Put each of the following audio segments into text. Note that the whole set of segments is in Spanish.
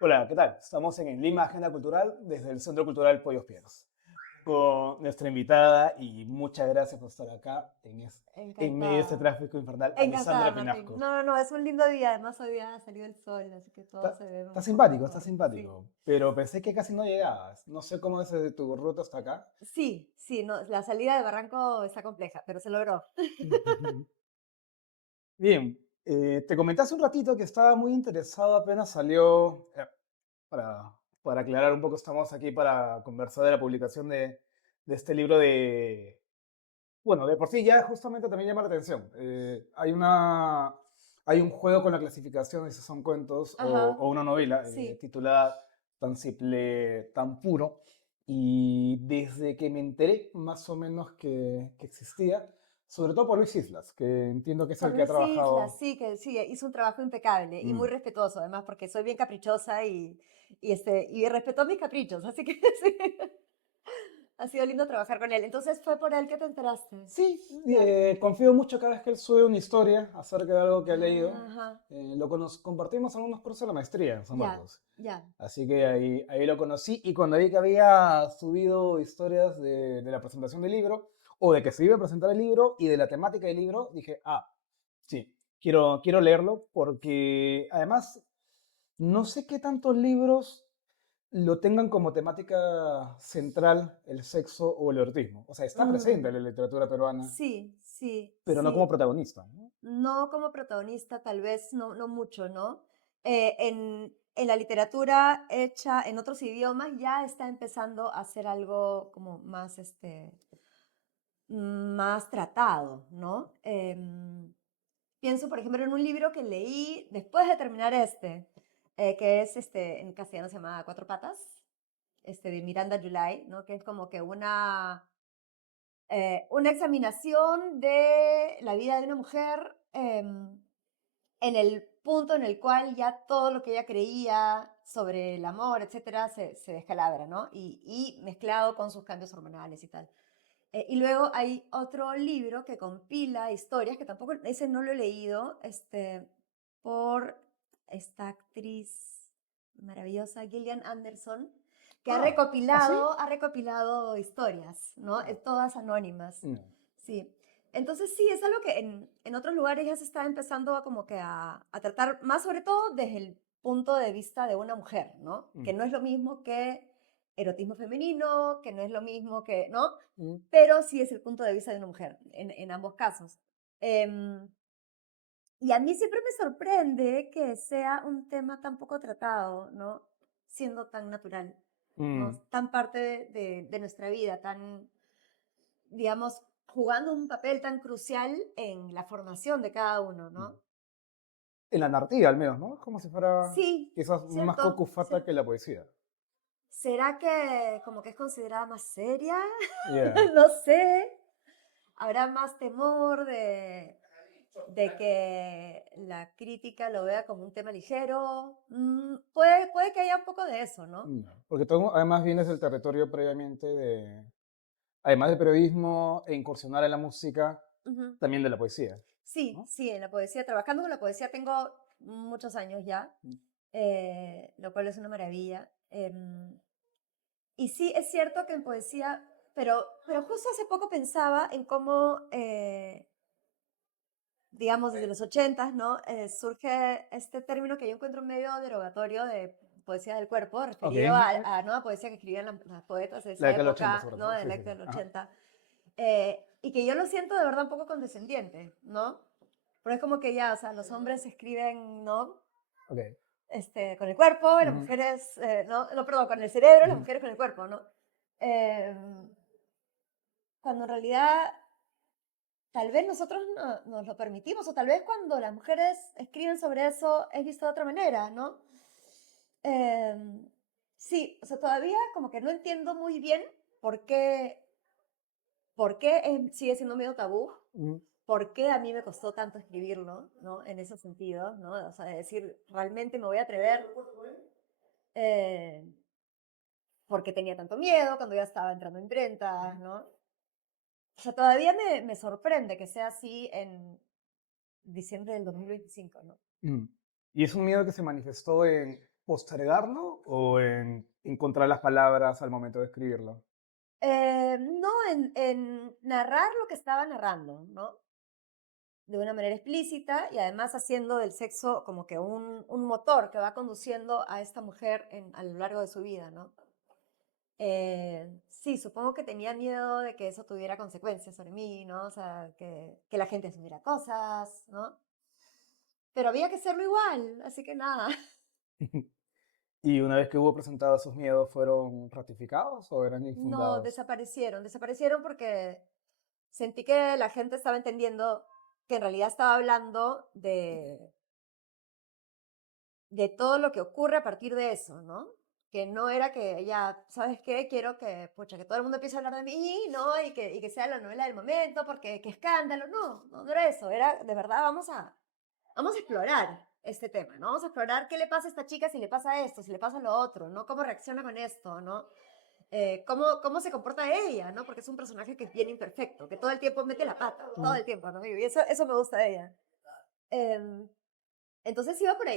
Hola, ¿qué tal? Estamos en Lima Agenda Cultural desde el Centro Cultural Pollos Piedras con nuestra invitada y muchas gracias por estar acá en medio de este Encantada. tráfico infernal, Encantada, Alessandra Martín. Pinasco. No, es un lindo día. Además, hoy día ha salido el sol, así que todo Está, se ve está un poco simpático, está mejor. Sí. simpático, pero pensé que casi no llegabas. No sé cómo es de tu ruta hasta acá. Sí, sí, no, la salida de Barranco está compleja, pero se logró. Bien, te comenté hace un ratito que estaba muy interesado apenas salió, para, para aclarar un poco, estamos aquí para conversar de la publicación de este libro de. Bueno, de por sí ya justamente también llama la atención. Hay un juego con la clasificación de si son cuentos Ajá, o una novela sí. titulada Tan simple, tan puro. Y desde que me enteré más o menos que existía, sobre todo por Luis Islas, que entiendo que es Por el que ha Luis Islas, trabajado. sí, que sí, hizo un trabajo impecable y muy Mm. respetuoso, además, porque soy bien caprichosa y respetó mis caprichos, así que sí, ha sido lindo trabajar con él. Entonces, ¿fue por él que te enteraste? Sí, Ya. confío mucho cada vez que él sube una historia acerca de algo que ha leído. Ajá, Compartimos en unos cursos de la maestría en San ya, Marcos. ya. Así que ahí lo conocí y cuando vi que había subido historias de la presentación del libro o de que se iba a presentar el libro y de la temática del libro, dije, sí, quiero leerlo porque además no sé qué tantos libros lo tengan como temática central el sexo o el erotismo. O sea, está presente Mm. en la literatura peruana, Sí, sí, pero no como sí. protagonista, ¿no? No como protagonista, tal vez no mucho, ¿no? En la literatura hecha en otros idiomas ya está empezando a ser algo como más, más tratado, ¿no? Pienso, por ejemplo, en un libro que leí después de terminar que es, en castellano se llama Cuatro Patas, de Miranda July, ¿no? Que es como que una examinación de la vida de una mujer en el punto en el cual ya todo lo que ella creía sobre el amor, etcétera, se descalabra, ¿no? Y mezclado con sus cambios hormonales y tal. Y luego hay otro libro que compila historias, que tampoco, ese no lo he leído, por esta actriz maravillosa, Gillian Anderson, que ¿Ah, sí? ha recopilado historias, ¿no? Ah, Todas anónimas. no. Sí. Entonces sí, es algo que en otros lugares ya se está empezando a como que a tratar, más sobre todo desde el punto de vista de una mujer, ¿no? Mm, Que no es lo mismo que erotismo femenino, que no es lo mismo que, ¿no? mm. Pero sí es el punto de vista de una mujer, en ambos casos. Em, y a mí siempre me sorprende que sea un tema tan poco tratado, ¿no? Siendo tan natural, ¿no? Mm, Tan parte de nuestra vida, tan, digamos, jugando un papel tan crucial en la formación de cada uno, mm. ¿no? En la narrativa, al menos, ¿no? Es como si fuera Sí, quizás más cierto, cocufata que cierto. la poesía. ¿Será que como que es considerada más seria? Yeah. No sé. ¿Habrá más temor de que la crítica lo vea como un tema ligero? Puede que haya un poco de eso, ¿no? No. Porque tú además vienes del territorio previamente además de periodismo e incursionar en la música, Ujú. también de la poesía, Sí, ¿no? sí, en la poesía, trabajando con la poesía tengo muchos años ya, Mm. lo cual es una maravilla. Y sí, es cierto que en poesía, pero justo hace poco pensaba en cómo, digamos, desde los 80, ¿no? Surge este término que yo encuentro medio derogatorio de poesía del cuerpo, Ok. referido a nueva poesía que escribían las poetas de La esa década del 80, época, sobre ¿no? todo. De Sí, la sí, sí. década del Ajá. 80. Y que yo lo siento de verdad un poco condescendiente, ¿no? Pero es como que ya, o sea, los hombres escriben, ¿no? Ok. Con el cuerpo, y las Ujú, mujeres, no, perdón, con el cerebro, y las ujú. mujeres con el cuerpo, ¿no? Eh, Cuando en realidad tal vez nosotros no, nos lo permitimos, o tal vez cuando las mujeres escriben sobre eso es visto de otra manera, ¿no? Em, sí, o sea, todavía como que no entiendo muy bien por qué, sigue siendo medio tabú, Ujú. por qué a mí me costó tanto escribirlo, ¿no? En ese sentido, ¿no? O sea, de decir, realmente me voy a atrever, eh, porque tenía tanto miedo cuando ya estaba entrando en imprenta, ¿no? O sea, todavía me sorprende que sea así en diciembre del 2025, ¿no? Mm. Y es un miedo que se manifestó en, postergarlo o en encontrar las palabras al momento de escribirlo? No, en narrar lo que estaba narrando, ¿no? De una manera explícita y además haciendo del sexo como que un motor que va conduciendo a esta mujer a lo largo de su vida, ¿no? Sí, supongo que tenía miedo de que eso tuviera consecuencias sobre mí, ¿no? O sea, que la gente asumiera cosas, ¿no? Pero había que hacerlo igual, así que nada. Y una vez que hubo presentado esos miedos, ¿fueron ratificados o eran No, infundados? desaparecieron porque sentí que la gente estaba entendiendo que en realidad estaba hablando de todo lo que ocurre a partir de eso, ¿no? Que no era que ya, ¿sabes qué? Quiero que, pucha, que todo el mundo empiece a hablar de mí, ¿no? Y que sea la novela del momento, porque qué escándalo. No, no, no era eso. Era, de verdad, vamos a explorar este tema, ¿no? Vamos a explorar qué le pasa a esta chica si le pasa esto, si le pasa lo otro, ¿no? Cómo reacciona con esto, ¿no? Cómo se comporta ella, ¿no? Porque es un personaje que es bien imperfecto, que todo el tiempo mete la pata, todo Mm. el tiempo, ¿no? Y eso me gusta de ella. Em, entonces iba por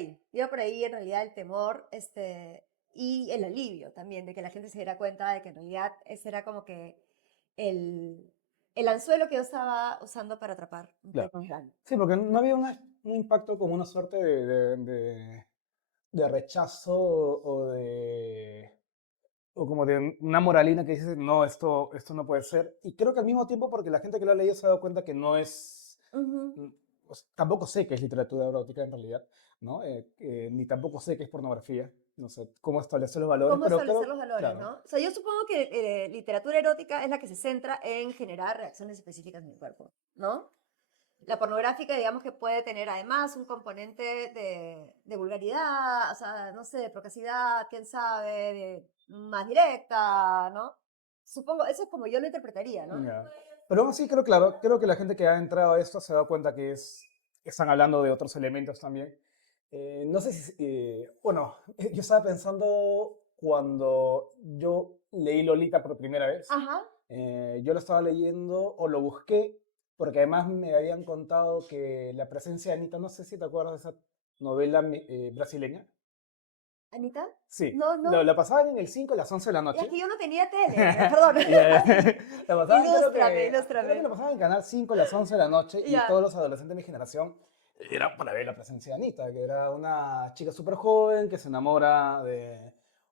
ahí en realidad el temor, y el alivio también, de que la gente se diera cuenta de que en realidad ese era como que el, el anzuelo que yo estaba usando para atrapar un pez Claro. más grande. Sí, porque no había un impacto como una suerte de rechazo o como de una moralina que dice, no, esto no puede ser. Y creo que al mismo tiempo, porque la gente que lo ha leído se ha dado cuenta que no es, Ujú. mm, tampoco sé qué es literatura erótica en realidad, ¿no? Ni tampoco sé qué es pornografía, no sé cómo establecer los valores, ¿Cómo pero establecer creo, los valores, claro, no? O sea, yo supongo que literatura erótica es la que se centra en generar reacciones específicas en el cuerpo, ¿no? La pornográfica, digamos que puede tener además un componente de vulgaridad, o sea, no sé, de procacidad, quién sabe, más directa, ¿no? Supongo, eso es como yo lo interpretaría, ¿no? ya. Pero aún así creo, claro, creo que la gente que ha entrado a esto se ha dado cuenta que están hablando de otros elementos también. No sé si, bueno, yo estaba pensando cuando yo leí Lolita por primera vez. Ajá. Yo lo estaba leyendo o lo busqué porque además me habían contado que la presencia de Anita, no sé si te acuerdas de esa novela brasileña. ¿Anita? Sí, No, no. la pasaban en el 5 a las 11 de la Es noche. que yo no tenía tele, perdón. Ya. La pasaban, Ilústrame, creo que ilústrame. la pasaban en Canal 5 a las 11 de la noche y Ya, todos los adolescentes de mi generación era para ver la presencia de Anita, que era una chica súper joven que se enamora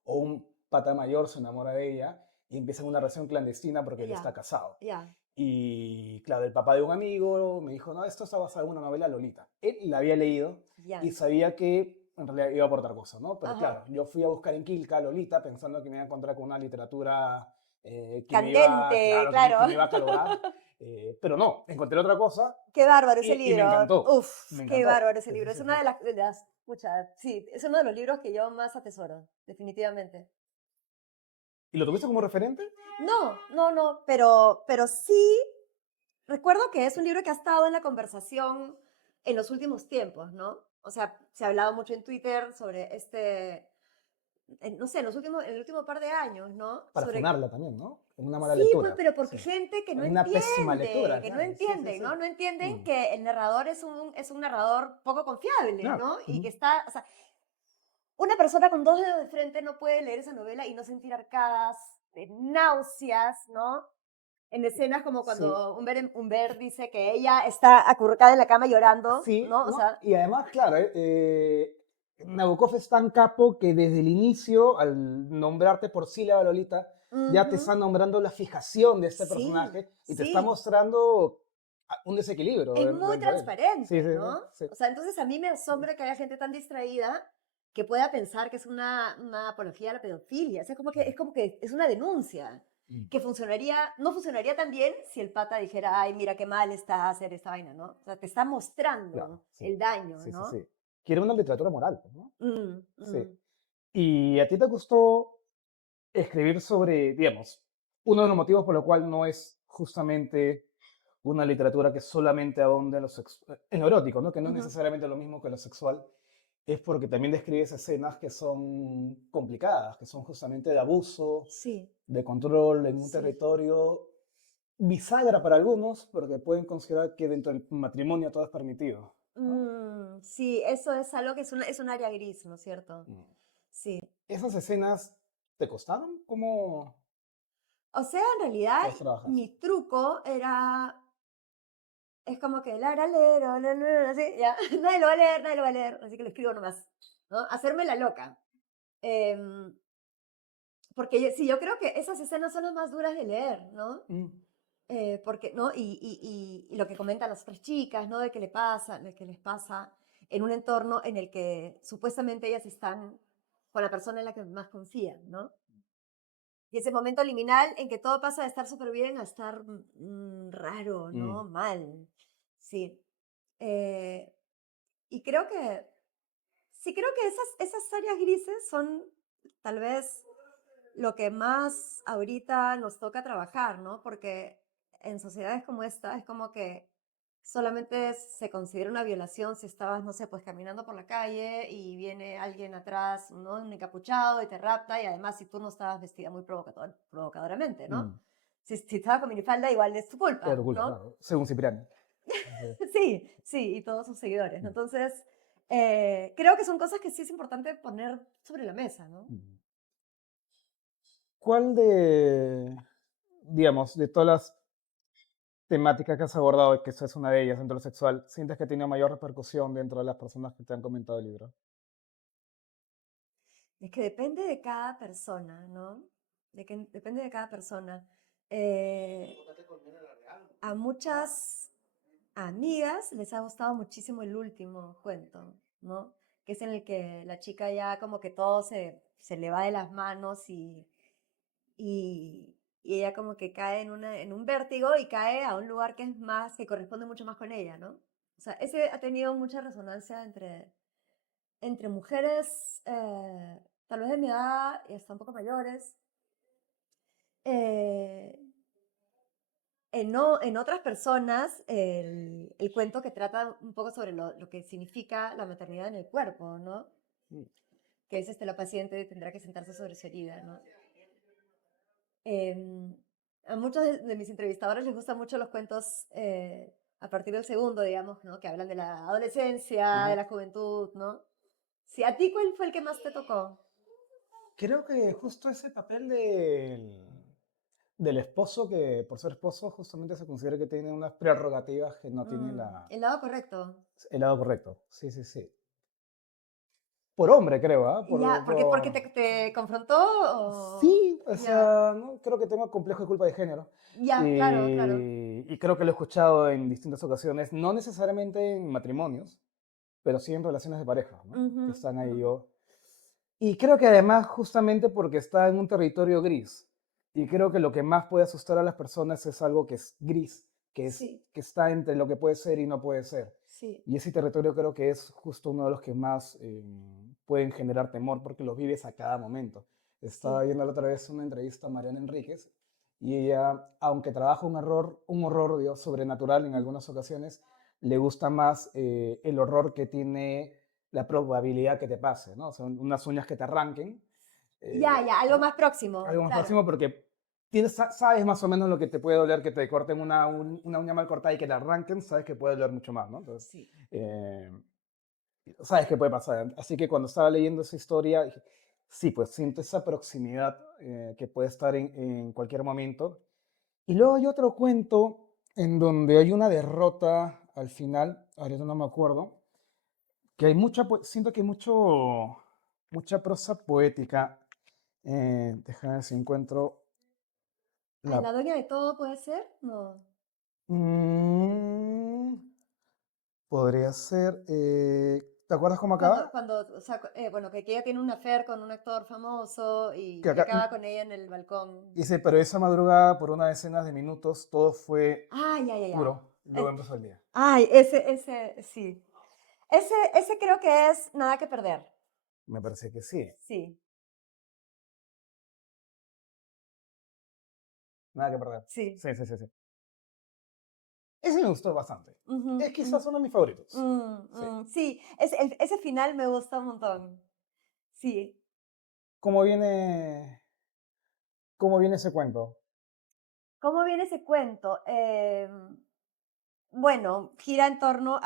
o un pata mayor se enamora de ella y empiezan una relación clandestina porque él está ya, casado. ya, Y claro, el papá de un amigo me dijo, no, esto está basado en una novela Lolita. Él la había leído y ya. sabía que en realidad iba a aportar cosas, ¿no? Pero Ajá. claro, yo fui a buscar en Quilca Lolita pensando que me iba a encontrar con una literatura Candente, claro, que claro. me iba a acalorar. Pero no, encontré otra cosa Qué bárbaro ese y me libro. encantó. Uf, Me qué encantó. bárbaro ese Sí, sí, libro. Es sí, una sí. pucha, sí, es uno de los libros que yo más atesoro, definitivamente. ¿Y lo tuviste como referente? No, no, no, pero sí recuerdo que es un libro que ha estado en la conversación en los últimos tiempos, ¿no? O sea, se ha hablado mucho en Twitter sobre no sé, en el último par de años, ¿no? Para Sobre funarla también, ¿no? En una mala sí, pues, lectura. pero porque Sí. gente que no Es una pésima entiende, lectura, que no claro. Sí, sí, entienden, sí. ¿no? No entienden Mm, que el narrador es un narrador poco confiable, claro. ¿no? Y que Ujú. está, o sea, una persona con dos dedos de frente no puede leer esa novela y no sentir arcadas de náuseas, ¿no? En escenas como Sí, cuando Humbert dice que ella está acurrucada en la cama llorando, sí, ¿no? O ¿no? sea, Y además, claro, Nabokov es tan capo que desde el inicio, al nombrarte por sílaba Lolita, ya te ujú, está nombrando la fijación de este sí, personaje y te está sí. mostrando mostrando un desequilibrio Es muy dentro de él. Sí, transparente, sí, ¿no? sí. O sea, entonces a mí me asombra que haya gente tan distraída que pueda pensar que es una apología a la pedofilia. O sea, es como que es una denuncia Mm. que no funcionaría tan bien si el pata dijera, ay, mira qué mal está hacer esta vaina, ¿no? O sea, te está Claro, mostrando sí. el daño, Sí, sí, ¿no? sí. Quiere una literatura moral, pues, ¿no? Mm, Sí. mm. ¿Y a ti te gustó escribir sobre, digamos, uno de los motivos por lo cual no es justamente una literatura que solamente abonde en lo erótico, ¿no? Que no es Ujú. necesariamente lo mismo que lo sexual, es porque también describes escenas que son complicadas, que son justamente de abuso, Sí, de control en un sí. territorio bisagra para algunos, porque pueden considerar que dentro del matrimonio todo es permitido, ¿no? Sí, eso es algo que es un área gris, ¿no es cierto? Mm. sí. ¿Esas escenas te costaron? O sea, en realidad, ¿Las trabajas? mi truco era, es como que Lara Lero, la, la, así, ya, nadie lo va a leer, nadie lo va a leer, así que lo escribo nomás, ¿no? Hacerme la loca. Em, Porque sí, yo creo que esas escenas son las más duras de leer, ¿no? Mm, Porque, ¿no? Y lo que comentan las otras chicas, ¿no? De que les pasa en un entorno en el que supuestamente ellas están con la persona en la que más confían, ¿no? Y ese momento liminal en que todo pasa de estar súper bien a estar raro, mm, ¿no? Mal. Sí. Eh, y creo que, sí, creo que esas áreas grises son tal vez lo que más ahorita nos toca trabajar, ¿no? Porque en sociedades como esta es como que solamente se considera una violación si estabas, no sé, pues caminando por la calle y viene alguien atrás, ¿no? Un encapuchado y te rapta y además si tú no estabas vestida muy provocadoramente, ¿no? mm. Si estabas con minifalda igual es tu Es culpa, tu culpa, ¿no? claro. Según Cipriani. Sí. Sí, sí, y todos sus seguidores, ¿no? Mm, Entonces, creo que son cosas que sí es importante poner sobre la mesa, ¿no? mm. ¿Cuál digamos, de todas las temáticas que has abordado, que esa es una de ellas, dentro de lo sexual, sientes que ha tenido mayor repercusión dentro de las personas que te han comentado el libro? Es que depende de cada persona, ¿no? Depende de cada persona. Eh, a muchas amigas les ha gustado muchísimo el último cuento, ¿no? Que es en el que la chica ya como que todo se le va de las manos y ella como que cae en un vértigo y cae a un lugar que es más, que corresponde mucho más con ella, ¿no? O sea, ese ha tenido mucha resonancia entre mujeres, tal vez de mi edad y hasta un poco mayores. Eh, en otras personas, el cuento que trata un poco sobre lo que significa la maternidad en el cuerpo, ¿no? Mm. Que es la paciente tendrá que sentarse sobre su herida, ¿no? Em, a muchos de mis entrevistadores les gustan mucho los cuentos a partir del segundo, digamos, ¿no? Que hablan de la adolescencia, de Ajá. la juventud, ¿no? Sí, ¿a ti cuál fue el que más te tocó? Creo que justo ese papel del esposo, que por ser esposo justamente se considera que tiene unas prerrogativas que no tiene El lado correcto. el lado correcto. Sí, sí, sí. Por hombre, creo, ¿ah? Ya, porque te confrontó o... Sí, o Ya, sea, no, creo que tengo complejo de culpa de género. ya, claro, claro. Y creo que lo he escuchado en distintas ocasiones, no necesariamente en matrimonios, pero sí en relaciones de pareja, ¿no? Ujú, Que están ahí ujú. yo. Y creo que además justamente porque está en un territorio gris. Y creo que lo que más puede asustar a las personas es algo que es gris, Sí, que está entre lo que puede ser y no puede ser. sí, Y ese territorio creo que es justo uno de los que más pueden generar temor porque los vives a cada momento. Estaba sí, viendo la otra vez una entrevista a Mariana Enríquez y ella, aunque trabaja un horror Dios, sobrenatural en algunas ocasiones, le gusta más el horror que tiene la probabilidad que te pase, ¿no? O sea, unas uñas que te arranquen, ya, algo ¿no? más próximo, Algo más claro. próximo porque sabes más o menos lo que te puede doler, que te corten una uña mal cortada y que te arranquen, sabes que puede doler mucho más, ¿no? Entonces, Sí, eh, sabes qué puede pasar. Así que cuando estaba leyendo esa historia, dije, sí, pues siento esa proximidad que puede estar en cualquier momento. Y luego hay otro cuento en donde hay una derrota al final, ahorita no me acuerdo, que hay siento que hay mucha prosa poética. Déjame ver si encuentro ¿a la... la dueña de todo puede ser? No. Mm, podría ser... ¿te acuerdas cómo acaba? O sea, bueno, que ella tiene un affair con un actor famoso Que y acá, acaba con ella en el balcón. dice, pero esa madrugada, por una decena de minutos, todo fue Ah, ya. puro. Luego empezó el día. Ay, sí. Ese creo que es Nada que perder. Me parece que sí. Sí, Nada que perder. sí. Sí, sí, sí, sí. Ese me gustó bastante. Ujú, Es ujú. quizás uno de mis favoritos. Sí. Sí, ese final me gusta un montón. Sí. ¿Cómo viene, cómo viene ese cuento? ¿Cómo viene ese cuento? Bueno, gira en torno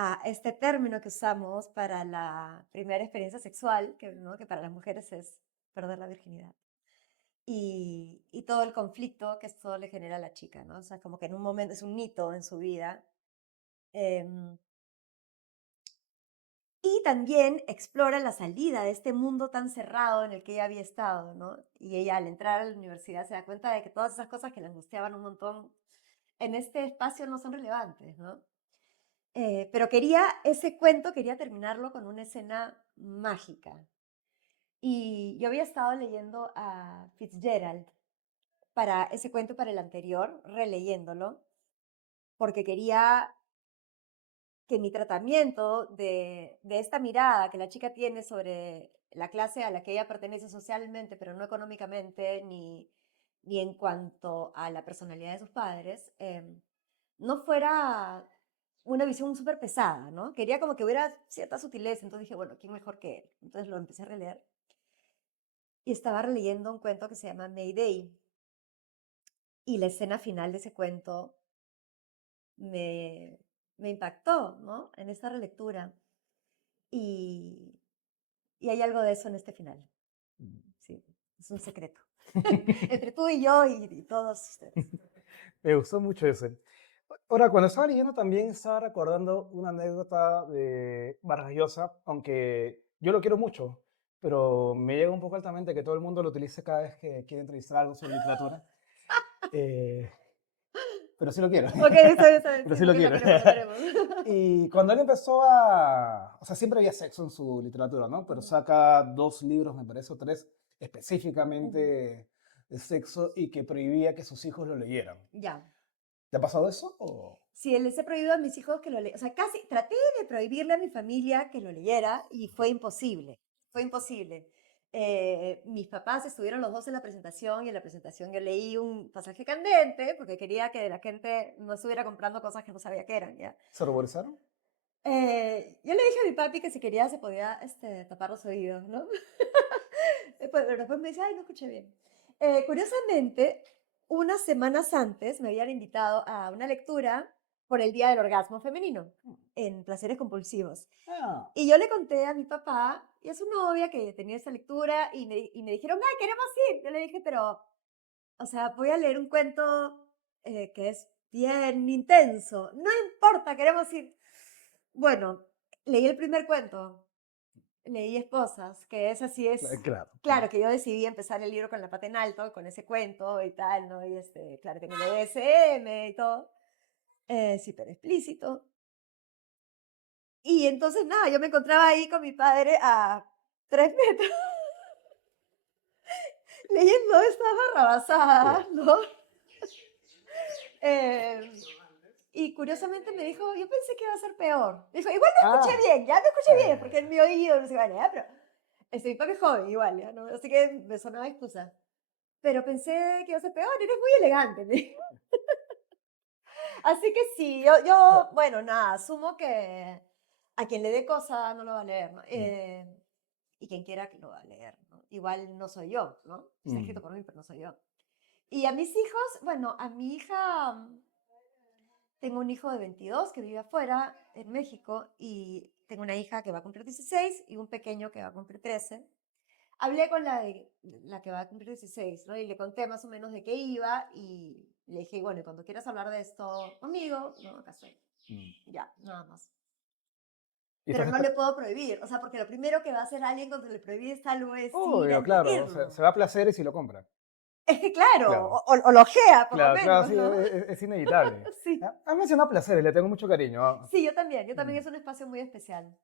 a este término que usamos para la primera experiencia sexual, que, ¿no? Que para las mujeres es perder la virginidad. Y todo el conflicto que esto le genera a la chica, ¿no? O sea, como que en un momento es un hito en su vida. em, y también explora la salida de este mundo tan cerrado en el que ella había estado, ¿no? Y ella al entrar a la universidad se da cuenta de que todas esas cosas que le angustiaban un montón en este espacio no son relevantes, ¿no? Pero quería, ese cuento quería terminarlo con una escena mágica. Y yo había estado leyendo a Fitzgerald para ese cuento, para el anterior, releyéndolo, porque quería que mi tratamiento de esta mirada que la chica tiene sobre la clase a la que ella pertenece socialmente, pero no económicamente, ni en cuanto a la personalidad de sus padres, no fuera una visión súper pesada, ¿no? Quería como que hubiera cierta sutileza, entonces dije, bueno, ¿quién mejor que él? Entonces lo empecé a releer y estaba releyendo un cuento que se llama Mayday y la escena final de ese cuento me, me impactó, ¿no? En esta relectura y, y hay algo de eso en este final, sí, es un secreto. Entre tú y yo y todos ustedes. Me gustó mucho ese. Ahora, cuando estaba leyendo también estaba recordando una anécdota de Vargas Llosa, aunque yo lo quiero mucho, pero me llega un poco altamente que todo el mundo lo utilice cada vez que quiere entrevistar algo sobre literatura. Eh, pero sí lo quiero. Ok, está bien, Pero sí, sí lo porque lo quiero. queremos, lo queremos. Y cuando él empezó a... O sea, siempre había sexo en su literatura, ¿no? Pero Ujú, saca 2 libros, me parece, o 3, ujú. específicamente de sexo y que prohibía que sus hijos lo leyeran. Ya. ¿Te ha pasado eso? O... Sí, les he prohibido a mis hijos que lo lean. O sea, casi traté de prohibirle a mi familia que lo leyera y fue imposible. Fue imposible. Mis papás estuvieron los dos en la presentación y en la presentación yo leí un pasaje candente porque quería que la gente no estuviera comprando cosas que no sabía que eran, ¿ya? ¿Se ruborizaron? Yo le dije a mi papi que si quería se podía tapar los oídos, ¿no? Pero después me dice, ay, no escuché bien. Curiosamente, unas semanas antes me habían invitado a una lectura por el Día del Orgasmo Femenino en Placeres Compulsivos. Ah, Y yo le conté a mi papá y a su novia que tenía esa lectura y me dijeron, ay, queremos ir. Yo le dije, pero, o sea, voy a leer un cuento que es bien intenso. No importa, queremos ir. Bueno, leí el primer cuento, leí Esposas, que es así, es, claro. claro que yo decidí empezar el libro con la pata en alto, con ese cuento y tal, ¿no? Y claro, tiene BDSM y todo, sí, pero explícito. Y entonces, nada, yo me encontraba ahí con mi padre a 3 metros, leyendo estas Sí. barrabasadas, ¿no? Eh, y curiosamente me dijo, yo pensé que iba a ser peor. Dijo, igual no escuché Ah, bien, ya no escuché bien, porque en eh, mi oído, no sé, vale, ya, pero mi papi es joven igual, ¿ya? ¿No? Así que me sonaba excusa. Pero pensé que iba a ser peor, eres muy elegante, me dijo. Así que sí, bueno, nada, asumo que a quien le dé cosa no lo va a leer, ¿no? mm, Y quien quiera que lo va a leer, ¿no? Igual no soy yo, ¿no? Está mm, escrito por mí, pero no soy yo. Y a mis hijos, bueno, a mi hija, tengo un hijo de 22 que vive afuera, en México, y tengo una hija que va a cumplir 16 y un pequeño que va a cumplir 13. Hablé con la que va a cumplir 16, ¿no? Y le conté más o menos de qué iba y le dije, bueno, y cuando quieras hablar de esto conmigo, no, acá estoy. mm. Ya, nada más. ¿Y Pero estás no le puedo prohibir, o sea, porque lo primero que va a hacer alguien cuando le prohíbes algo es ir a Obvio, claro, se leerlo. va a placer y lo compra. Es que claro, Claro, o lo ojea por lo claro, claro, menos, sí, ¿no? es inevitable. Sí, Ha mencionado placeres, le tengo mucho cariño. Ah. sí, yo también Mm. es un espacio muy especial.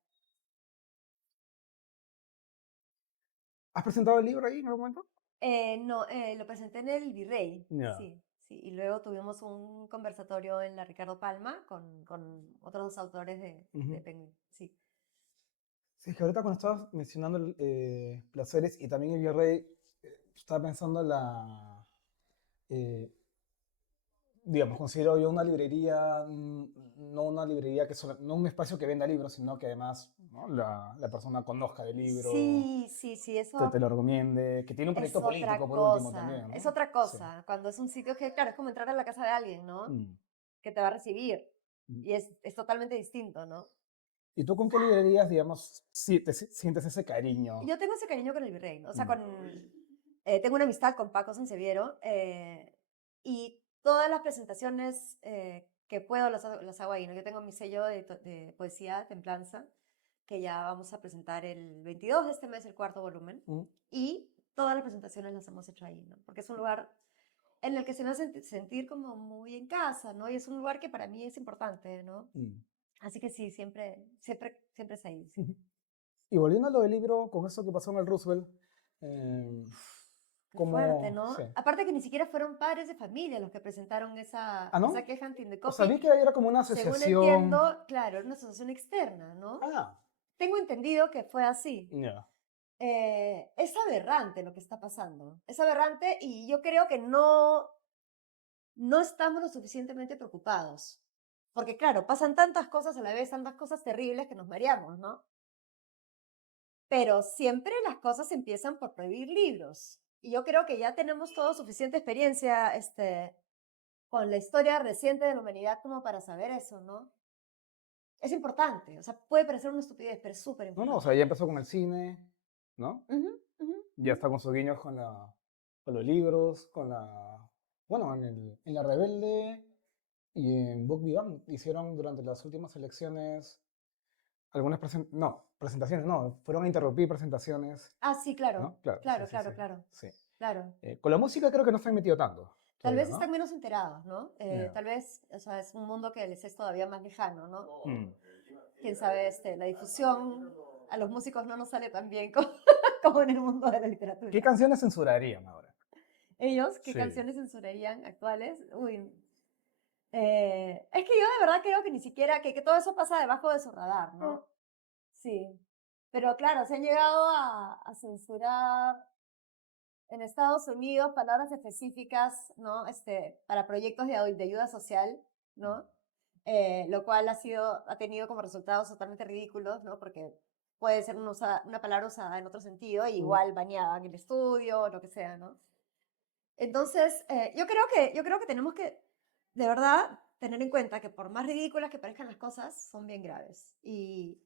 ¿Has presentado el libro ahí en algún momento? No, lo presenté en el Virrey, Ya. sí, sí. Y luego tuvimos un conversatorio en la Ricardo Palma con otros dos autores de Ujú. Penguin, sí. Sí, es que ahorita cuando estabas mencionando placeres y también el virrey, estaba pensando en eh, digamos, considero yo una librería, no una librería no un espacio que venda libros, sino que además, ¿no? la persona conozca del libro, Sí, sí, sí, te eso lo recomiende, que tiene un es proyecto otra político por último cosa, también, es ¿no? otra Sí. cosa. Cuando es un sitio que, claro, es como entrar a la casa de alguien, ¿no? Mm, Que te va a recibir. mm. Y es totalmente distinto, ¿no? ¿Y tú con qué librerías, digamos, si sientes ese cariño? Yo tengo ese cariño con el Virrey, ¿no? O sea, Mm, tengo una amistad con Paco Sanseviero y todas las presentaciones que puedo las hago ahí, ¿no? Yo tengo mi sello de poesía, Templanza, que ya vamos a presentar el 22 de este mes, el cuarto volumen, mm, y todas las presentaciones las hemos hecho ahí, ¿no? Porque es un lugar en el que se me hace sentir como muy en casa, ¿no? Y es un lugar que para mí es importante, ¿no? mm. Así que sí, siempre es ahí, sí. Ujú. Y volviendo a lo del libro, con eso que pasó en el Roosevelt, eh, Qué fuerte, ¿cómo? ¿no? Sí. Aparte que ni siquiera fueron padres de familia los que presentaron Ah, esa ¿no? queja O sea, antindecopy. vi que era como una Según asociación. entiendo, claro, era una asociación externa, ¿no? Ah, Tengo entendido que fue así. ya. Es aberrante lo que está pasando. Es aberrante y yo creo que no estamos lo suficientemente preocupados. Porque claro, pasan tantas cosas a la vez, tantas cosas terribles que nos mareamos, ¿no? Pero siempre las cosas empiezan por prohibir libros. Y yo creo que ya tenemos todo suficiente experiencia con la historia reciente de la humanidad como para saber eso, ¿no? Es importante, o sea, puede parecer una estupidez, pero es súper No, no, o importante. sea, ya empezó con el cine, ¿no? Ujú, ujú, Ya ujú. está con sus guiños con los libros, bueno, en La Rebelde y en Book Vivant hicieron durante las últimas elecciones algunas presentaciones, no, fueron a interrumpir presentaciones, Ah, sí, claro, ¿no? Claro, sí, claro, sí, sí, claro, claro, sí. claro. Con la música creo que no se han metido tanto Tal todavía, vez están ¿no? menos enterados, ¿no? Ya. Tal vez, o sea, es un mundo que les es todavía más lejano, ¿no? Mm. Quién sabe, la difusión a los músicos no nos sale tan bien como, como en el mundo de la ¿Qué literatura. canciones censurarían ahora? Ellos, ¿qué Sí. canciones censurarían actuales? Uy, es que yo de verdad creo que ni siquiera, que todo eso pasa debajo de su radar, ¿no? Sí. Pero claro, se han llegado a censurar en Estados Unidos palabras específicas, ¿no? Para proyectos de ayuda social, ¿no? Lo cual ha tenido como resultados totalmente ridículos, ¿no? Porque puede ser una palabra usada en otro sentido, e Mm. igual bañada en el estudio, o lo que sea, ¿no? Entonces, yo creo que tenemos que, de verdad, tener en cuenta que por más ridículas que parezcan las cosas, son bien graves. Y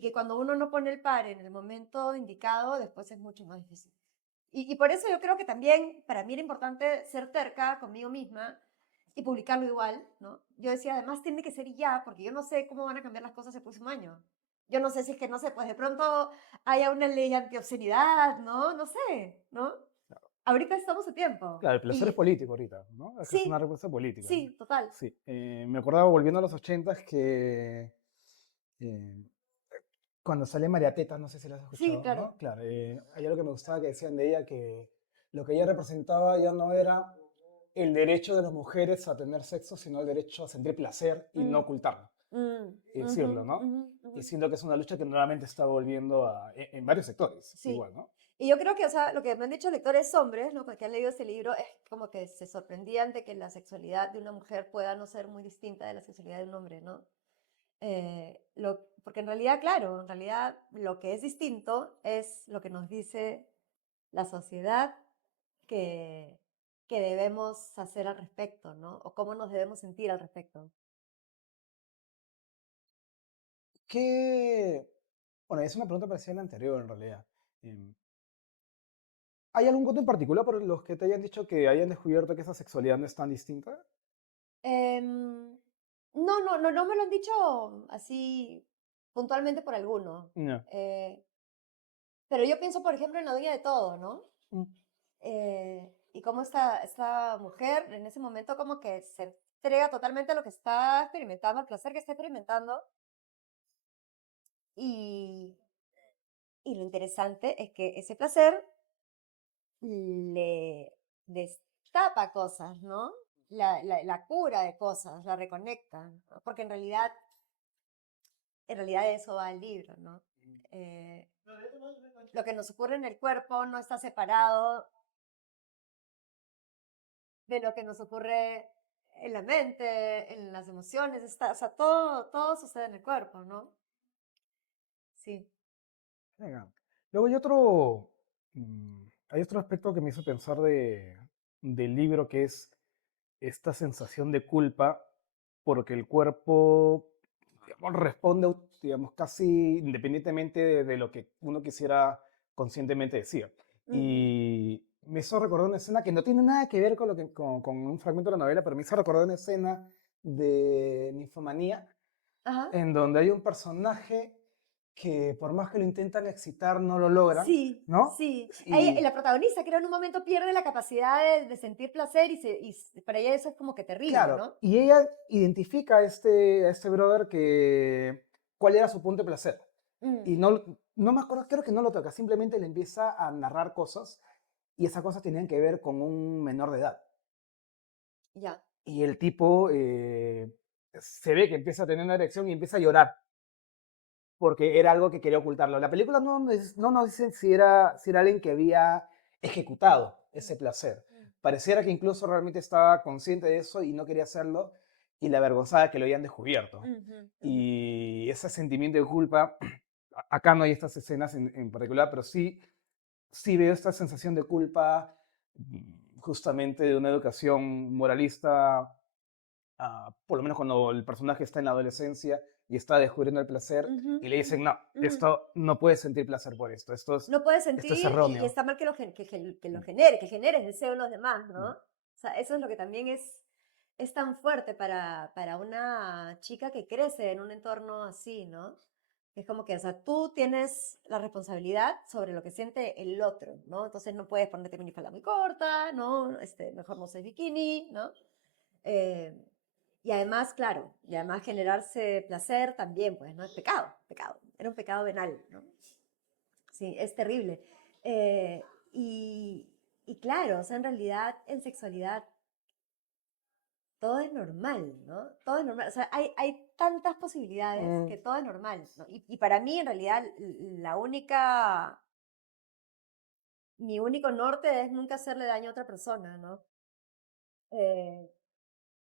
que cuando uno no pone el par en el momento indicado, después es mucho más difícil. Y por eso yo creo que también para mí era importante ser terca conmigo misma y publicarlo igual, ¿no? Yo decía, además tiene que ser ya, porque yo no sé cómo van a cambiar las cosas el próximo año. Yo no sé si es que, no sé, pues de pronto haya una ley antiobscenidad, ¿no? No sé, ¿no? Ahorita estamos a tiempo. Claro, el placer es Y político ahorita, ¿no? Es que es una sí, respuesta política. sí, total. Sí. Me acordaba volviendo a los 80 que eh, cuando sale María Teta, no sé si la has Sí, escuchado, claro. ¿no? Claro, hay algo que me gustaba que decían de ella, que lo que ella representaba ya no era el derecho de las mujeres a tener sexo, sino el derecho a sentir placer y no Mm, ocultarlo, mm, y ujú, decirlo, ¿no? ujú, Y ujú. siento que es una lucha que nuevamente está volviendo en varios sectores, Sí. igual, ¿no? Y yo creo que, o sea, lo que me han dicho lectores hombres, ¿no? Que han leído este libro, es como que se sorprendían de que la sexualidad de una mujer pueda no ser muy distinta de la sexualidad de un hombre, ¿no? Porque en realidad, claro, en realidad lo que es distinto es lo que nos dice la sociedad que, que debemos hacer al respecto, ¿no? O cómo nos debemos sentir al respecto. Que, bueno, es una pregunta parecida a la anterior, en realidad. Em, ¿Hay algún punto en particular por los que te hayan dicho que hayan descubierto que esa sexualidad no es tan distinta? Em, no me lo han dicho así puntualmente por alguno. No. Eh, pero yo pienso, por ejemplo, en la dueña de todo, ¿no? Mm. Y cómo esta mujer en ese momento como que se entrega totalmente a lo que está experimentando, al placer que está experimentando. Y, y lo interesante es que ese placer le destapa cosas, ¿no? La cura de cosas, la reconecta, ¿no? Porque en realidad de eso va el libro, ¿no? Eh, lo que nos ocurre en el cuerpo no está separado de lo que nos ocurre en la mente, en las emociones, o sea, todo sucede en el cuerpo, ¿no? Sí. Venga. Luego hay otro aspecto que me hizo pensar del libro, que es esta sensación de culpa porque el cuerpo, digamos, responde digamos, casi independientemente de lo que uno quisiera conscientemente decir. Ujú. Y me hizo recordar una escena que no tiene nada que ver con, con un fragmento de la novela, pero me hizo recordar una escena de Ninfomanía, Ajá. en donde hay un personaje que por más que lo intentan excitar, no lo logran, Sí, ¿no? sí. Ella, Y la protagonista, creo, en un momento pierde la capacidad de sentir placer para ella eso es como que terrible, claro, ¿no? y ella identifica a este brother que cuál era su punto de placer. Mm, Y no, no me acuerdo, creo que no lo toca, simplemente le empieza a narrar cosas y esas cosas tenían que ver con un menor de edad. ya. Y el tipo se ve que empieza a tener una erección y empieza a llorar porque era algo que quería ocultarlo. La película no nos dice si era alguien que había ejecutado ese placer. Mm, Pareciera que incluso realmente estaba consciente de eso y no quería hacerlo y la avergonzaba que lo habían descubierto. ujú, ujú. Y ese sentimiento de culpa, acá no hay estas escenas en particular, pero sí, sí veo esta sensación de culpa justamente de una educación moralista, por lo menos cuando el personaje está en la adolescencia y está descubriendo el placer Ujú, y le ujú, dicen, no, ujú. esto no puedes sentir placer por No puedes esto es sentir y erróneo. está mal que que lo Mm, genere, que generes deseo en los demás, ¿no? mm, O sea, eso es lo que también es tan fuerte para una chica que crece en un entorno así, ¿no? Es como que, o sea, tú tienes la responsabilidad sobre lo que siente el otro, ¿no? Entonces no puedes ponerte minifalda muy corta, ¿no? Mejor no uses bikini, ¿no? Eh, y además, claro, y además generarse placer también, pues, ¿no? Es pecado, pecado. Era un pecado venal, ¿no? Sí, es terrible. Eh, y, y claro, o sea, en realidad, en sexualidad, todo es normal, ¿no? Todo es normal. O sea, hay tantas posibilidades mm, que todo es normal, ¿no? Y para mí, en realidad, la única, mi único norte es nunca hacerle daño a otra persona, ¿no? Eh,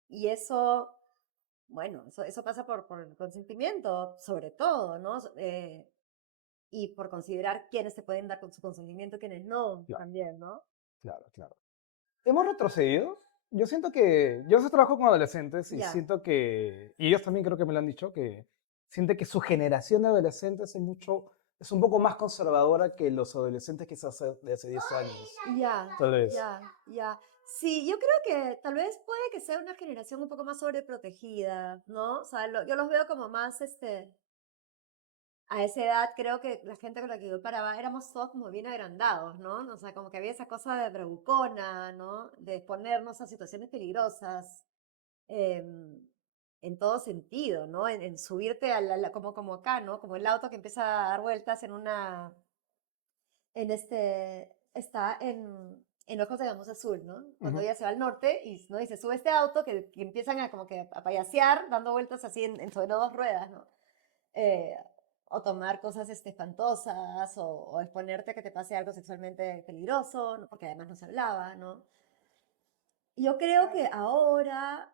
y eso, bueno, eso pasa por el consentimiento, sobre todo, ¿no? Y por considerar quiénes se pueden dar con su consentimiento, quiénes no, claro, también, ¿no? claro, claro. ¿Hemos retrocedido? Yo siento que, yo trabajo con adolescentes y Ya. siento que, y ellos también creo que me lo han dicho, que siente que su generación de adolescentes es mucho, es un poco más conservadora que los adolescentes que se hace de hace 10 años, Ya, tal vez. ya, ya. Sí, yo creo que tal vez puede que sea una generación un poco más sobreprotegida, ¿no? O sea, yo los veo como más, a esa edad creo que la gente con la que yo paraba éramos todos como bien agrandados, ¿no? O sea, como que había esa cosa de bravucona, ¿no? De exponernos a situaciones peligrosas, em, en todo sentido, ¿no? En subirte como acá, ¿no? Como el auto que empieza a dar vueltas está en Ojos de Gamuza Azul, ¿no? Cuando Ujú. ella se va al norte y, ¿no? Y se sube este auto que empiezan a como que a payasear, dando vueltas así sobre dos ruedas, ¿no? Eh, o tomar cosas espantosas o exponerte a que te pase algo sexualmente peligroso, ¿no? Porque además no se hablaba, ¿no? Yo creo que ahora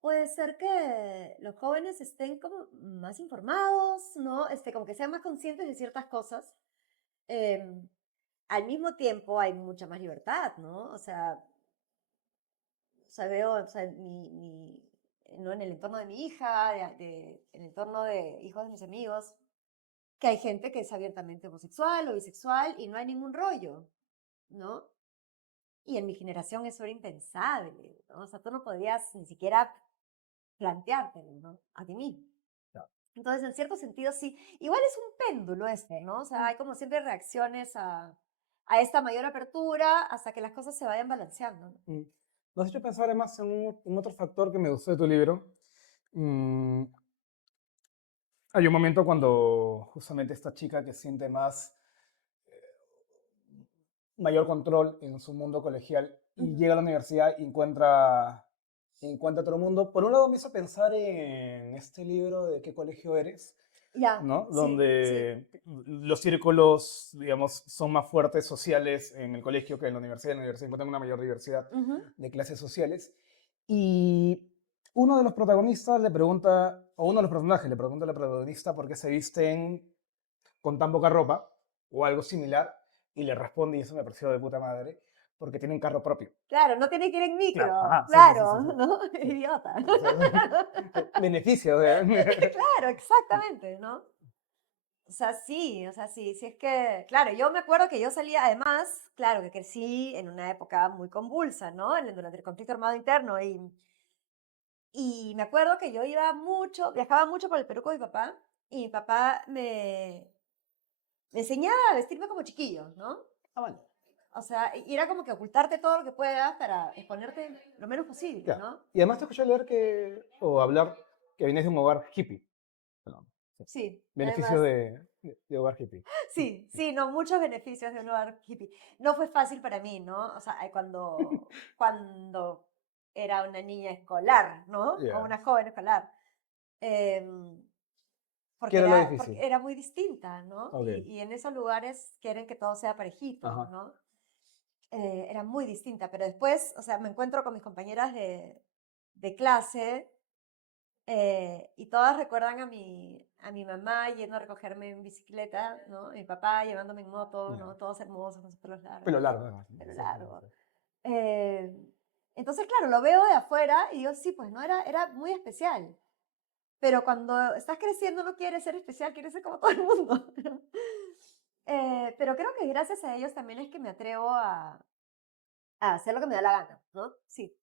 puede ser que los jóvenes estén como más informados, ¿no? Como que sean más conscientes de ciertas cosas. em, Al mismo tiempo hay mucha más libertad, ¿no? Veo, o sea, ¿no? En el entorno de mi hija, en el entorno de hijos de mis amigos, que hay gente que es abiertamente homosexual o bisexual y no hay ningún rollo, ¿no? Y en mi generación eso era impensable, ¿no? O sea, tú no podías ni siquiera planteártelo, ¿no? A ti mismo. Claro. Entonces, en cierto sentido, sí. Igual es un péndulo ¿no? O sea, hay como siempre reacciones a esta mayor apertura hasta que las cosas se vayan balanceando, ¿no? Mm. Me has hecho pensar además en otro factor que me gustó de tu libro. Mm, hay un momento cuando justamente esta chica que siente más mayor control en su mundo colegial y Ujú. llega a la universidad y encuentra otro mundo. Por un lado me hizo pensar en este libro de ¿Qué colegio eres? Ya, ¿No? sí, sí. Donde los círculos, digamos, son más fuertes sociales en el colegio que en la universidad. En la universidad encuentran una mayor diversidad Ujú. de clases sociales. Y uno de los protagonistas le pregunta, o uno de los personajes le pregunta a la protagonista por qué se visten con tan poca ropa o algo similar. Y le responde, y eso me pareció de puta madre, porque tienen carro propio. Claro, no tiene que ir en Claro, micro, ajá, sí, sí, sí, claro, sí, sí. ¿no? Sí. Idiota. O sea, beneficio, o sea, Claro, exactamente, ¿no? O sea, sí, sí es que, claro, yo me acuerdo que yo salía, además, claro, que crecí en una época muy convulsa, ¿no? Durante el conflicto armado interno y me acuerdo que yo iba mucho, viajaba mucho por el Perú con mi papá y mi papá me enseñaba a vestirme como chiquillo, ¿no? Ah, vale. O sea, y era como que ocultarte todo lo que puedas para exponerte lo menos posible, Ya. ¿no? Y además te escuché leer que, o hablar que vienes de un hogar hippie. Perdón. Sí. Sí, Beneficios además, de hogar hippie. sí, sí, no, muchos beneficios de un hogar hippie. No fue fácil para mí, ¿no? O sea, cuando era una niña escolar, ¿no? O Ya. una joven escolar. em, ¿Qué era lo difícil? porque era muy distinta, ¿no? Ok. Y en esos lugares quieren que todo sea parejito, Ajá. ¿no? Era muy distinta, pero después, o sea, me encuentro con mis compañeras de clase y todas recuerdan a mi mamá yendo a recogerme en bicicleta, ¿no? Mi papá llevándome en moto, Ya. ¿no? Todos hermosos, con sus pelos Pelo largos, largo, además. pelo Sí, sí, largo. sí. Eh, entonces, claro, lo veo de afuera y yo sí, pues no, era muy especial. Pero cuando estás creciendo no quieres ser especial, quieres ser como todo el mundo. ¿No? Pero creo que gracias a ellos también es que me atrevo a hacer lo que me da la gana, ¿no? Sí.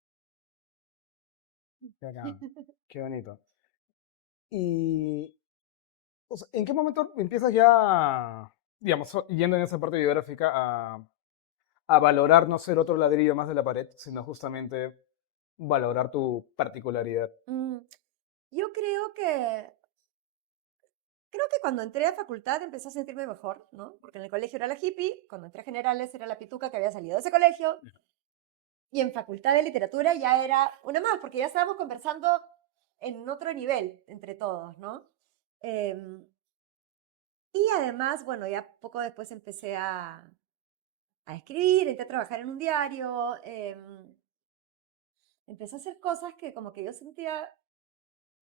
Qué bacán. Qué bonito. Y, o sea, ¿en qué momento empiezas ya, digamos, yendo en esa parte biográfica a valorar no ser otro ladrillo más de la pared, sino justamente valorar tu particularidad? Mm, yo creo que cuando entré a facultad empecé a sentirme mejor, ¿no? Porque en el colegio era la hippie, cuando entré a generales era la pituca que había salido de ese colegio, y en facultad de literatura ya era una más, porque ya estábamos conversando en otro nivel entre todos, ¿no? Em, y además, bueno, ya poco después empecé a escribir, entré a trabajar en un diario, empecé a hacer cosas que como que yo sentía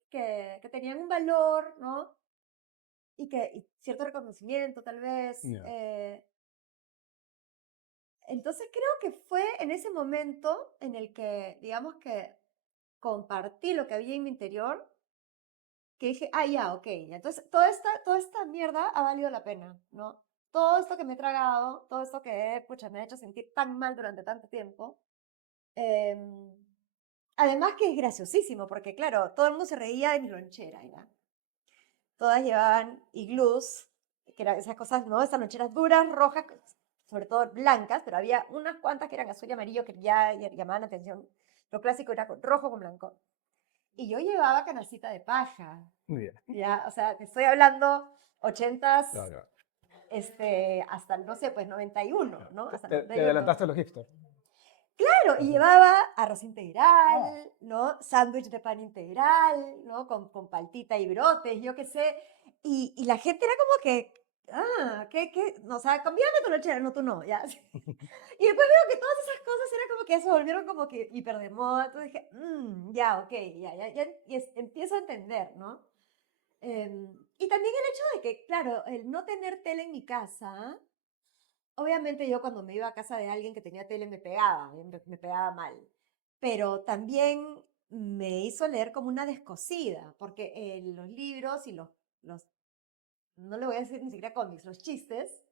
que tenían un valor, ¿no? Y cierto reconocimiento tal vez. Ya. Entonces creo que fue en ese momento en el que, digamos que compartí lo que había en mi interior, que dije, ah, ya, ok, ya. Entonces toda esta mierda ha valido la pena, ¿no? Todo esto que me he tragado, todo esto que, pucha, me ha hecho sentir tan mal durante tanto tiempo. em, Además que es graciosísimo, porque claro, todo el mundo se reía de mi lonchera, ¿ya? Todas llevaban iglús, que eran esas cosas, ¿no? Esas loncheras duras, rojas, sobre todo blancas, pero había unas cuantas que eran azul y amarillo que ya llamaban la atención. Lo clásico era rojo con blanco. Y yo llevaba canacita de paja, Muy bien. ya, o sea, te estoy hablando ochentas, Claro, claro. hasta, no sé, pues 91, Claro. ¿no? Hasta el Te 91. adelantaste a los hipsters. Claro, y Ujú. llevaba arroz Ah, integral, ¿no? Sándwich de pan integral, ¿no? Con paltita y brotes, yo qué sé. Y la gente era como que, ¿qué? No, o sea, cambiame tu lonchera, no, tú no, ya. Y después veo que todas esas cosas era como que se volvieron como que hiper de moda. Entonces dije, ya, ok, ya, y empiezo a entender, ¿no? Y también el hecho de que, claro, el no tener tele en mi casa, obviamente yo cuando me iba a casa de alguien que tenía tele me pegaba mal, pero también me hizo leer como una descosida, porque los libros y los, no le voy a decir ni siquiera cómics, los chistes,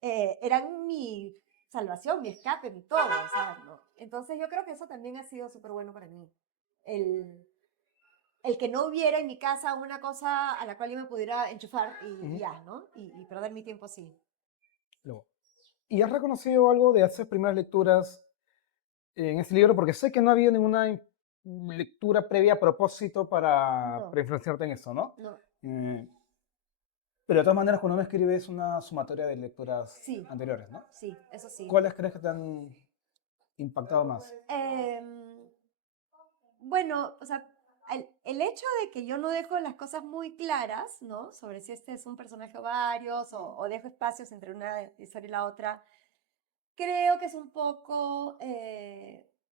eran mi salvación, mi escape, mi todo, o sea, ¿no? Entonces yo creo que eso también ha sido súper bueno para mí. El, el que no hubiera en mi casa una cosa a la cual yo me pudiera enchufar y ujú. ya, ¿no? Y perder mi tiempo así. Luego, ¿y has reconocido algo de hacer primeras lecturas en este libro? Porque sé que no ha habido ninguna lectura previa a propósito No, para influenciarte en eso, ¿no? no, Eh, pero de todas maneras, cuando uno escribe es una sumatoria de lecturas sí, anteriores, ¿no? sí, eso sí. ¿Cuáles crees que te han impactado más? Em, bueno, o sea, el hecho de que yo no dejo las cosas muy claras, ¿no? Sobre si este es un personaje o varios, o dejo espacios entre una historia y la otra, creo que es un poco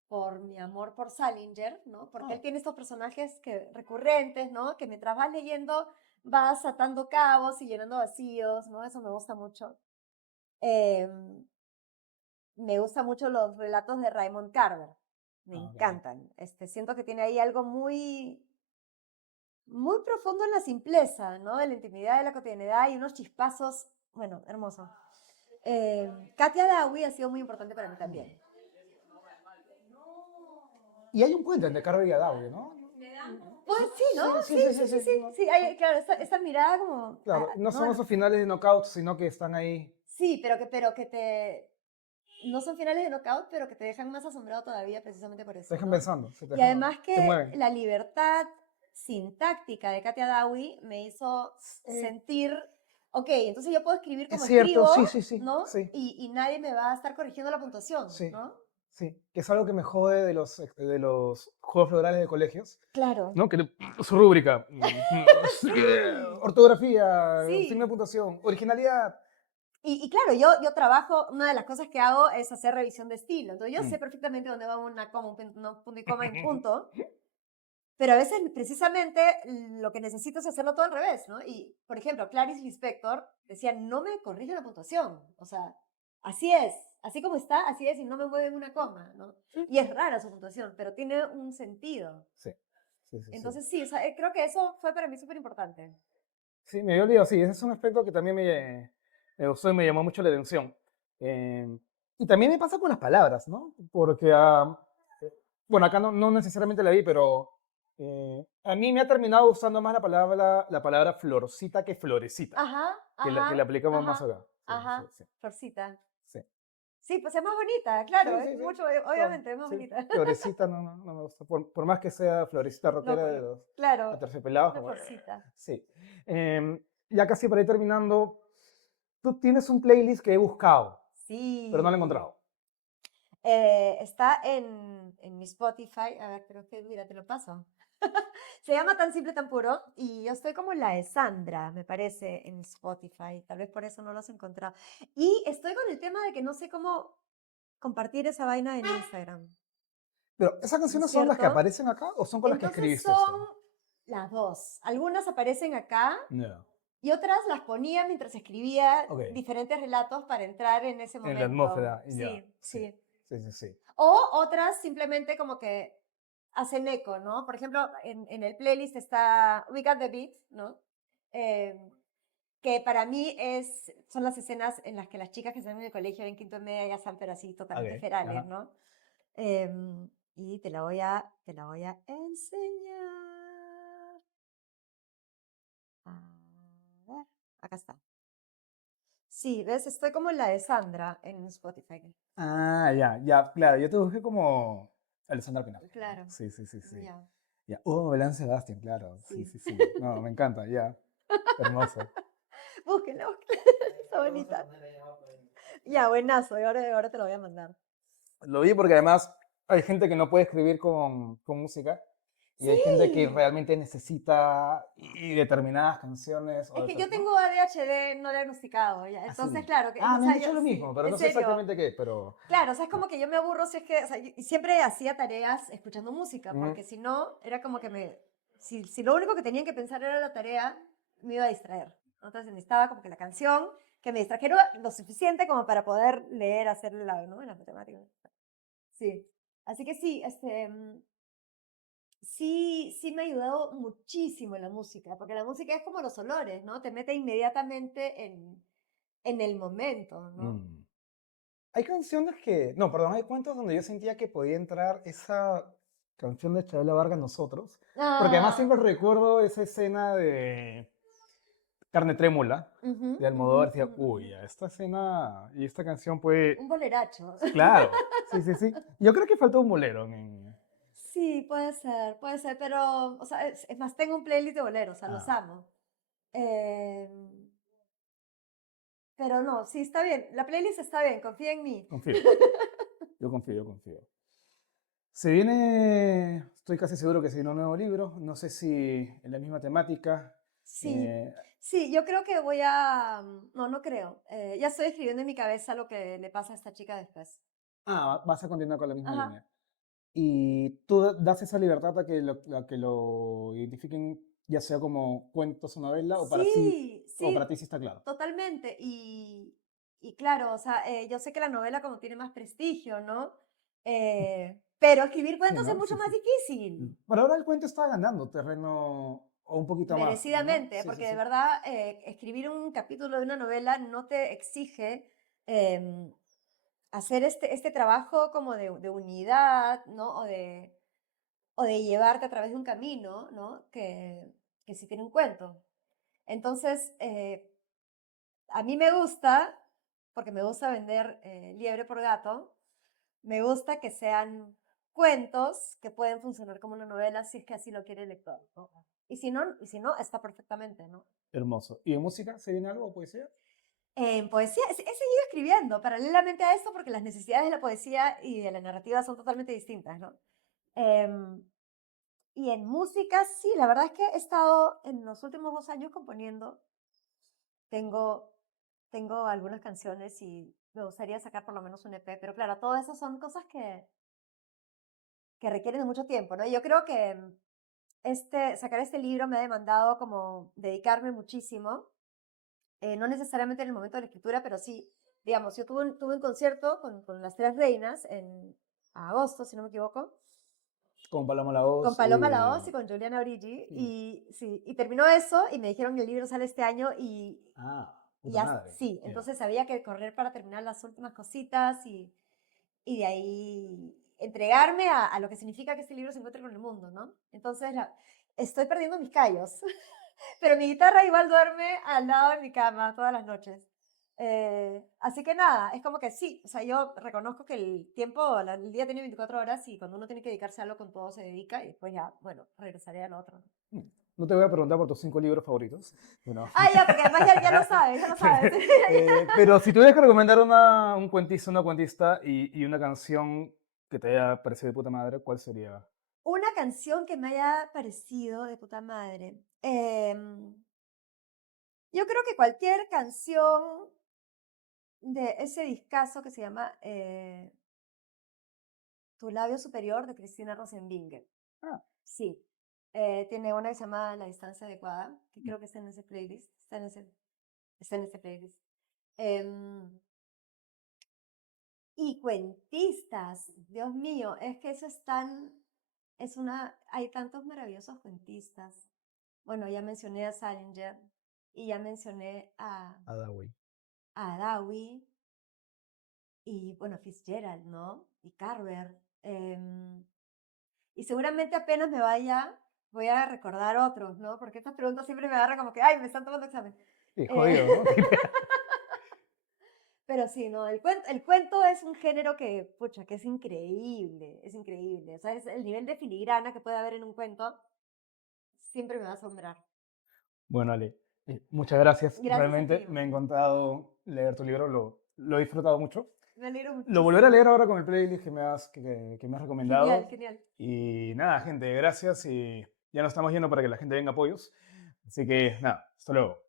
por mi amor por Salinger, ¿no? Porque él Ah, tiene estos personajes recurrentes, ¿no? Que mientras vas leyendo vas atando cabos y llenando vacíos, ¿no? Eso me gusta mucho. Em, Me gustan mucho los relatos de Raymond Carver. Me ok. encantan. Siento que tiene ahí algo muy, muy profundo en la simpleza, ¿no? En la intimidad de la cotidianidad y unos chispazos, bueno, hermoso. Katia Dawi ha sido muy importante para mí también. Y hay un puente entre Carver y Adawi, ¿no? Pues sí, ¿no? Sí, Sí, sí, sí, sí, sí, sí. sí, No, sí, claro, esta mirada como, claro, no no, son esos finales de knockout, sino que están ahí. sí, pero que no son finales de knockout, pero que te dejan más asombrado todavía precisamente por Te eso, dejan ¿no? pensando, se te Y dejan, además te que mueven. la libertad sintáctica de Katia Dawi me hizo Eh, sentir, ok, entonces yo puedo escribir es como cierto, escribo, sí, sí, sí, ¿no? sí, Y nadie me va a estar corrigiendo la puntuación, sí, ¿no? sí. Que es algo que me jode de los juegos florales de colegios, Claro. ¿no? Su rúbrica, ortografía, signo de Sí. puntuación, originalidad. Y claro, yo trabajo, una de las cosas que hago es hacer revisión de estilo. Entonces yo Mm. sé perfectamente dónde va una coma, un punto y coma en punto. Pero a veces precisamente lo que necesito es hacerlo todo al revés, ¿no? Y, por ejemplo, Clarice Lispector decía, no me corrige la puntuación. O sea, así es, así como está, así es y no me mueven una coma, ¿no? Sí, Y es rara su puntuación, pero tiene un sentido. sí, sí, sí, sí. Entonces sí, o sea, creo que eso fue para mí súper importante. Sí, me había olvidado, sí, ese es un aspecto que también me gustó y me llamó mucho la atención. Y también me pasa con las palabras, ¿no? Porque, bueno, acá no necesariamente la vi, pero a mí me ha terminado gustando más la palabra florcita que florecita, Ajá, que ajá, la aplicamos más ajá, acá. Sí, sí, ajá, sí, Florcita. sí. Sí, pues es más bonita, claro, Sí, es sí, sí, mucho, claro, obviamente, es más sí. bonita. Florecita no me gusta. Por más que sea florecita No, rockera de los claro, aterciopelados, una como, florcita. sí. Ya casi para ir terminando, tú tienes un playlist que he buscado, pero no lo he Sí. encontrado. Está en mi Spotify. A ver, creo que, mira, te lo paso. Se llama Tan Simple Tan Puro y yo estoy como la de Sandra, me parece, en Spotify. Tal vez por eso no lo has encontrado. Y estoy con el tema de que no sé cómo compartir esa vaina en Instagram, Pero, ¿esas ¿no es canciones son las que cierto? aparecen acá o son con las que Entonces escribiste son esto? las dos. Algunas aparecen acá No. y otras las ponía mientras escribía Ok. diferentes relatos para entrar en ese En la momento. atmósfera, ya. Sí, Sí. sí. Sí, sí, sí. O otras simplemente como que hacen eco, ¿no? Por ejemplo, en el playlist está We Got the Beat, ¿no? Eh, que para mí son las escenas en las que las chicas que están en el colegio en quinto y media ya están pero así totalmente Ok. ferales, Ajá. ¿no? Y te la voy a enseñar. A ver, acá está. Sí, ¿ves? Estoy como la de Sandra en Spotify. Ya, ya, claro. Yo te busqué como Alessandra Pinafre, ¿no? Claro, Sí, sí, sí, sí. ya, Ya. Oh, Belán Sebastián, claro. Sí, sí. sí, sí. No, me encanta, ya. Hermoso. Búsquenla, búsquenla. Está bonita. Ya, buenazo. Y ahora te lo voy a mandar. Lo vi porque además hay gente que no puede escribir con música y hay gente que Sí. realmente necesita y determinadas canciones Es que yo ¿no? tengo ADHD no diagnosticado, ya. Entonces, Así. claro, Ah, o me han sea, dicho lo sí, mismo, pero en no sé serio. exactamente qué, pero... Claro, o sea, es Ya. como que yo me aburro si es que, o sea, y siempre hacía tareas escuchando música, Ujú. porque si no, era como que si lo único que tenían que pensar era la tarea, me iba a distraer. Entonces necesitaba como que la canción, que me distrajera lo suficiente como para poder leer, hacerle ¿no? Las matemáticas. Sí. Así que sí, sí me ha ayudado muchísimo la música, porque la música es como los olores, ¿no? Te mete inmediatamente en el momento, ¿no? Mm. Hay canciones que... No, perdón, hay cuentos donde yo sentía que podía entrar esa canción de Chabela Vargas Nosotros, porque además Ah, siempre recuerdo esa escena de Carne Trémula ujú, de ujú, Almodóvar, decía, ujú, ujú. uy, ya, esta escena y esta canción puede... Un boleracho. Claro, sí, sí, sí. Yo creo que falta un bolero Sí, puede ser, pero, o sea, es más, tengo un playlist de boleros, o sea, los Ah, amo. Eh, pero no, sí, está bien, la playlist está bien, confía en mí. confío, yo confío, yo confío. Se viene, estoy casi seguro que se viene un nuevo libro, no sé si en la misma temática. Sí, eh, sí, yo creo que no, no creo. Ya estoy escribiendo en mi cabeza lo que le pasa a esta chica después. vas a continuar con la misma Ajá. línea. Y tú das esa libertad a que lo identifiquen, ya sea como cuentos o novela, Sí, o para sí, ti sí está claro. totalmente. Y claro, o sea, yo sé que la novela como tiene más prestigio, ¿no? Pero escribir Sí, cuentos es ¿no? mucho Sí, más sí. difícil. Por ahora el cuento está ganando terreno, o un poquito más, ¿no? Merecidamente, Sí, sí, porque de sí. verdad escribir un capítulo de una novela no te exige em, hacer este trabajo como de unidad, ¿no? O de llevarte a través de un camino, ¿no? Que sí tiene un cuento. Entonces, a mí me gusta, porque me gusta vender liebre por gato, me gusta que sean cuentos que pueden funcionar como una novela si es que así lo quiere el lector, ¿no? Y si no, está perfectamente, ¿no? Hermoso. ¿Y en música se viene algo, poesía? En poesía he seguido escribiendo paralelamente a esto porque las necesidades de la poesía y de la narrativa son totalmente distintas, ¿no? Em, y en música, sí, la verdad es que he estado en los últimos 2 años componiendo. Tengo, tengo algunas canciones y me gustaría sacar por lo menos un EP, pero claro, todas esas son cosas que requieren de mucho tiempo, ¿no? Yo creo que sacar este libro me ha demandado como dedicarme muchísimo, no necesariamente en el momento de la escritura, pero sí, digamos, yo tuve un concierto con las Tres Reinas en agosto, si no me equivoco, Con Paloma la Voz con Paloma Laos y con Juliana Origi, y- y sí, y terminó eso y me dijeron que el libro sale este año Ah, y puta ya, madre. sí, Ya. entonces había que correr para terminar las últimas cositas y de ahí entregarme a lo que significa que este libro se encuentre con el mundo, ¿no? Entonces estoy perdiendo mis callos, pero mi guitarra igual duerme al lado de mi cama todas las noches. Así que nada, es como que sí, o sea, yo reconozco que el tiempo, el día tiene 24 horas y cuando uno tiene que dedicarse a algo con todo se dedica y después ya, bueno, regresaré al otro. Mm. No te voy a preguntar por tus 5 libros favoritos. Bueno. Ah, ya, porque además ya lo sabes, ya lo sabes. Pero si tuvieras que recomendar un cuentista, una cuentista y una canción que te haya parecido de puta madre, ¿cuál sería? Una canción que me haya parecido de puta madre. Yo creo que cualquier canción de ese discazo que se llama Tu labio superior de Cristina Rosenbinger. Ah, Sí. Tiene una que se llama La distancia adecuada, que creo que está en ese playlist. Está en ese playlist. Em, y cuentistas, Dios mío, es que eso es hay tantos maravillosos cuentistas. Bueno, ya mencioné a Salinger y ya mencioné Adawi. a Dawi y bueno, Fitzgerald, ¿no? Y Carver. Y seguramente apenas me vaya, voy a recordar otros, ¿no? Porque estas preguntas siempre me agarran como que, ay, me están tomando examen. Sí, Eh, jodido, ¿no? pero sí, no, el cuento es un género que, pucha, que es increíble, es increíble. O sea, es el nivel de filigrana que puede haber en un cuento, siempre me va a asombrar. Bueno, Ale, muchas gracias. Gracias a Realmente ti, me ha Martín. encantado leer tu libro, lo he disfrutado mucho. Me alegro Lo volveré a leer muchísimo. ahora con el playlist que me has Genial, recomendado. genial. Y nada, gente, gracias y ya nos estamos yendo para que la gente venga a apoyos. Así que nada, hasta luego.